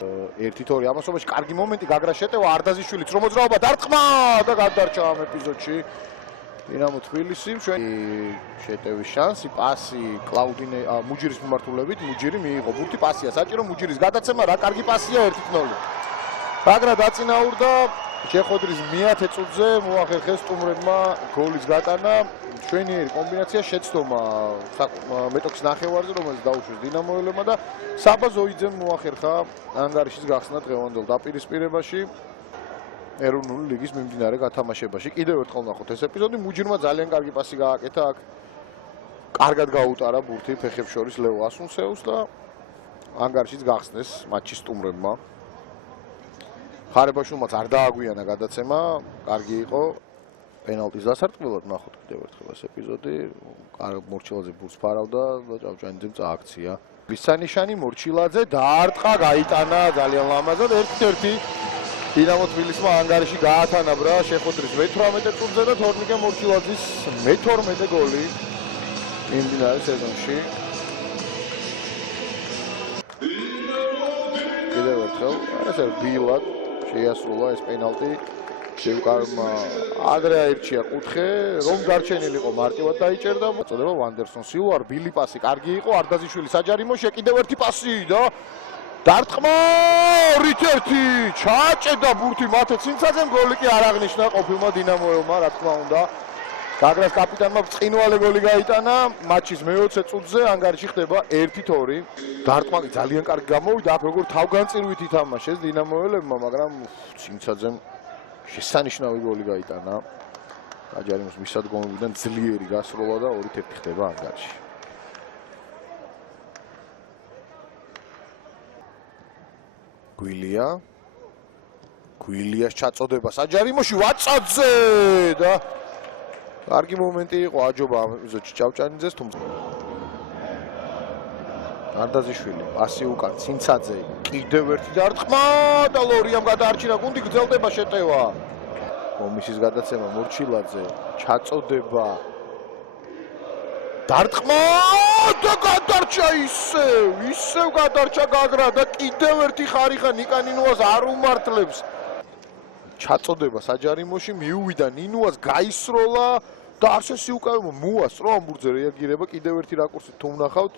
1-2 ამასობაში კარგი მომენტი გაგრა შეტევა არდაზიშვილიც რომ მოძრაობა დარტყმა და გადარჩა ამ ეპიზოდში დინამო თბილისი შეტევის შანსი პასი კლაუდინე მუჯირის მიმართულებით მუჯირი მიიღო ბურთი პასია საჭირო მუჯირის გადაცემა რა კარგი პასია 1-0 გაგრა დაწინაურდა შეხვედრის მე-10 წუთზე მოახერხეს სტუმრებმა გოლის გატანა ჩვენიერი კომბინაცია შეცდომა მეტოქის ნახევარზე რომელზეც დაუშვეს დინამოელებმა და საბა ზოიძემ მოახერხა ანგარიშის გახსნა დღევანდელ დაპირისპირებაში ეროვნული ლიგის მიმდინარე გათამაშებაში კიდევ ერთხელ ნახოთ ეს ეპიზოდი მუჯირმა ძალიან კარგი პასი გააკეთა აქ კარგად გაუტარა ბურთი ფეხებს შორის ლევო ასუნსეუს და ანგარიშის გახსნეს მატჩის სტუმრებმა ხარებაშვილმაც არ დააგვიანა გადაცემა კარგი იყო პენალტის დასარტყმელად ნახოთ კიდევ ერთხელ ეს ეპიზოდი კარგ მორჩილაძე ბურთს ფარავდა და ჭავჭანიძემ წააქცია მისანიშანი მორჩილაძე დაარტყა გაიტანა ძალიან ლამაზად 1-1 დინამო თბილისმა ანგარიში გაათანაბრა შეხვედრის მე-18 წუთზე და თორნიკე მორჩილაძის მე-12 გოლი მიმდინარე სეზონში კიდევ ერთხელ ესე ბილად შეასრულა ეს პენალტი შევკარმა ადრე აირჩია კუთხე რომ დარჩენილიყო მარტივად დაიჭერდა მოწოდება ვანდერსონ სილვა ბილი პასი კარგი იყო არდაზიშვილი საჯარიმოში კიდევ ერთი პასი და დარტყმა 2-1 ჩააჭედა ბურთი მათე ცინცაძემ გოლი კი არ აღნიშნა ყოფილმა დინამოელმა რა თქმა უნდა გაგრას კაპიტანმა ბრწყინვალე გოლი გაიტანა მატჩის მე-20 წუთზე ანგარიში ხდება 1-2 დარტყმა კი ძალიან კარგი გამოვიდა აქ როგორ თავგანწირვით ითამაშეს დინამოელებმა მაგრამ ცინცაძემ შესანიშნავი გოლი გაიტანა აჯარიმოს მისადგომებიდან ძლიერი გასროლა და 2-1 ხდება ანგარიში გვილიას ჩაწოდება საჯარიმოში ვაწაძე და კარგი მომენტი იყო აჯობა ამ ეპიზოდში ჭავჭანიძეს თუმცა არდაზიშვილი პასი უკან ცინცაძე კიდევ ერთი დარტყმა და ლორიამ გადაარჩინა გუნდი გრძელდება შეტევა მომისის გადაცემა მორჩილაძე ჩაწოდება დარტყმა და გადარჩა ისევ გადარჩა გაგრა და კიდევ ერთი ხარიხა ნიკანინუას არ უმართლებს ჩაწოდება საჯარიმოში მიუვიდა ნინუას გაისროლა და არჩა სიუკავემო მოასწრო ამ ბურთზე რეაგირება კიდევ ერთი რაკურსით თუ ვნახავთ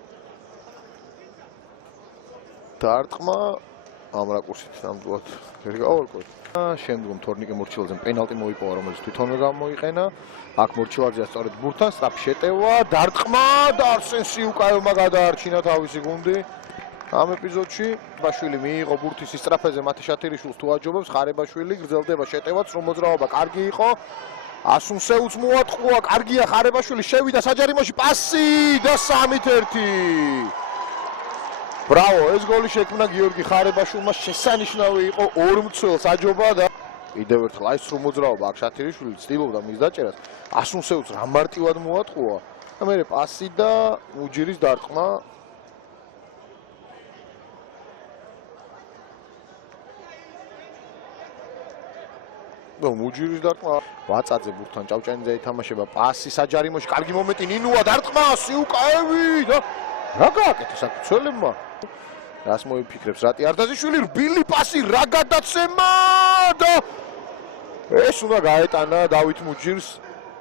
დარტყმა ამ რაკურსით ნამდვილად ვერ გავარკვევთ შემდგომ თორნიკე მორჩილაძემ პენალტი მოიპოვა რომელიც თვითონვე გამოიყენა აქ მორჩილაძეა სწორედ ბურთთან სწრაფ შეტევა დარტყმა და არსენ სიუკავემმა გადაარჩინა თავისი გუნდი ამ ეპიზოდში ბაშვილი მიიღო ბურთის ისტრაფეზე მათე შათირიშვილს თუ აჯობებს ხარებაშვილი გრძელდება შეტევაც რომ მოძრაობა კარგი იყო ასუნსეუც მოატყუა კარგია ხარებაშვილი შევიდა საჯარიმოში პასი და 3-1 ბრავო ეს გოლი შექმნა გიორგი ხარებაშვილმა შესანიშნავი იყო ორმცველს აჯობა და კიდევ ერთხელ აი სრულ მოძრაობა აქ შათირიშვილი ცდილობდა მის დაჭერას ასუნსეუც რა მარტივად მოატყუა და მერე პასი და მუჯირის დარტყმა მუჯირის დარტყმა ვაწაძე ბურთთან ჭავჭანიძე ითამაშება პასი საჯარიმოში კარგი მომენტი ნინუა დარტყმა სიუკაევი და რა გააკეთა საკუთრებმა რას მოიფიქრებს რატი არდაზიშვილი რბილი პასი რა გადაცემა და ეს უნდა გაეტანა დავით მუჯირს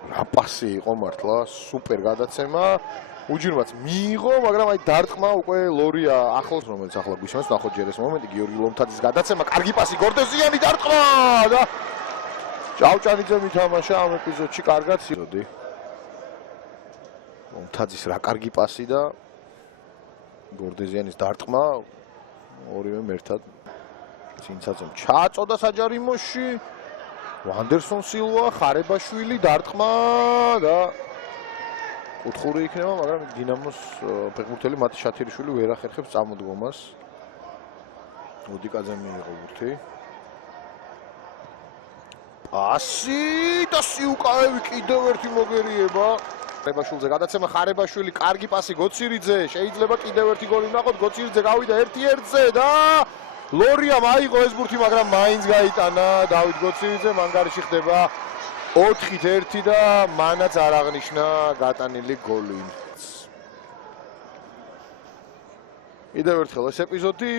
რა პასი იყო მართლა სუპერ გადაცემა მუჯირმაც მიიღო მაგრამ აი დარტყმა უკვე ლორია ახლოს რომელიც ახლა გვისმენს ნახოთ ჯერ ეს მომენტი გიორგი ლომთაძის გადაცემა კარგი პასი გორდეზიანი დარტყმა და ჭავჭანიძემ ითამაშა ამ ეპიზოდში კარგად სიოდი ლომთაძის რა კარგი პასი და გორდეზიანის დარტყმა ორივემ ერთად ცინცაძემ ჩააწოდა საჯარიმოში ვანდერსონ სილვა ხარებაშვილი დარტყმა და კუთხური იქნება მაგრამ დინამოს ფეხბურთელი მათე შათირიშვილი ვერ ახერხებს წამოდგომას ოდიკაძემ მიიღო ბურთი პასი და სიუკაევი კიდევ ერთი მოგერიება ხარებაშვილზე გადაცემა ხარებაშვილი კარგი პასი გოცირიძე შეიძლება კიდევ ერთი გოლი ვნახოთ გოცირიძე გავიდა 1-1-ზე და ლორიამ აიღო ეს ბურთი მაგრამ მაინც გაიტანა დავით გოცირიძემ ანგარიში ხდება 4-1 და მანაც არ აღნიშნა გატანილი გოლი კიდევ ერთხელ ეს ეპიზოდი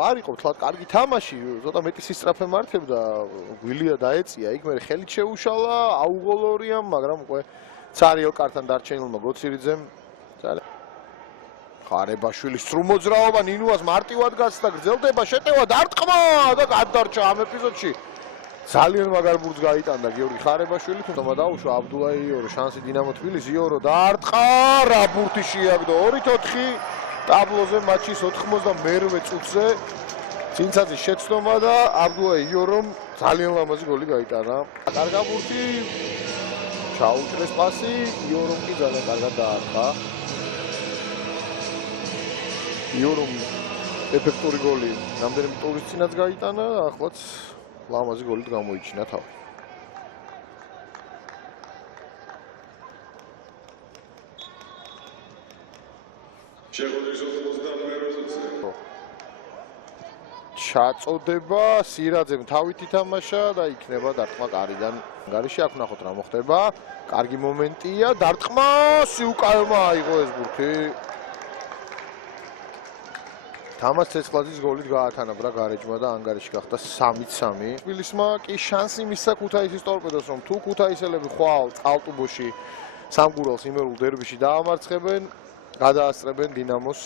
არ იყო თლად კარგი თამაში, ცოტა მეტი სისწრაფე მართებდა, გვილია დაეწია, იქ მე ხელით შეუშალა, აუღოლორიამ, მაგრამ უკვე ცარიელ კარტთან დარჩენილმა გოცირიძემ ძალიან ხარებაშვილი სრულ მოძრაობა ნინუას მარტივად გასცდა, გრძელდება შეტევა, დარტყმა და გადარჩა ამ ეპიზოდში. ძალიან მაგარ ბურთს გაიტანდა გიორგი ხარებაშვილი, თუმცა დაუშვა აბდულაი იორო, შანსი დინამო თბილისი, იორო დაარტყა, რა ბურთი შეაგდო 2-4 ტაბლოზე მატჩის 92 წუთზე ცინცაძის შეცდომა და აბდულაი იორომ ძალიან ლამაზი გოლი გაიტანა. კარგა ბურთი ჩაუჭრეს პასი, იორომ კი ძალიან კარგად დაარტყა. იორომ ეფექტური გოლი რამდენიმე ტურის წინაც გაიტანა, ახლაც ლამაზი გოლით გამოიჩინა თავი. ჩაწოდება სირაძემ თავით ითამაშა და იქნება დარტყმა კარიდან. გარეშე აქ ვნახოთ რა მოხდება. კარგი მომენტია, დარტყმა სიუკაევმა აიღო ეს ბურთი. თამას ცეცხლაძის გოლით გაათანაბრა გარეჯმა და ანგარიში გახდა 3-3. თბილისმა კი შანსი მისცა ქუთაისის ტორპედოს, რომ თუ ქუთაისელები ხვალ წყალტუბოში სამგურელს იმერულ დერბიში დაამარცხებენ, გადაასწრებენ დინამოს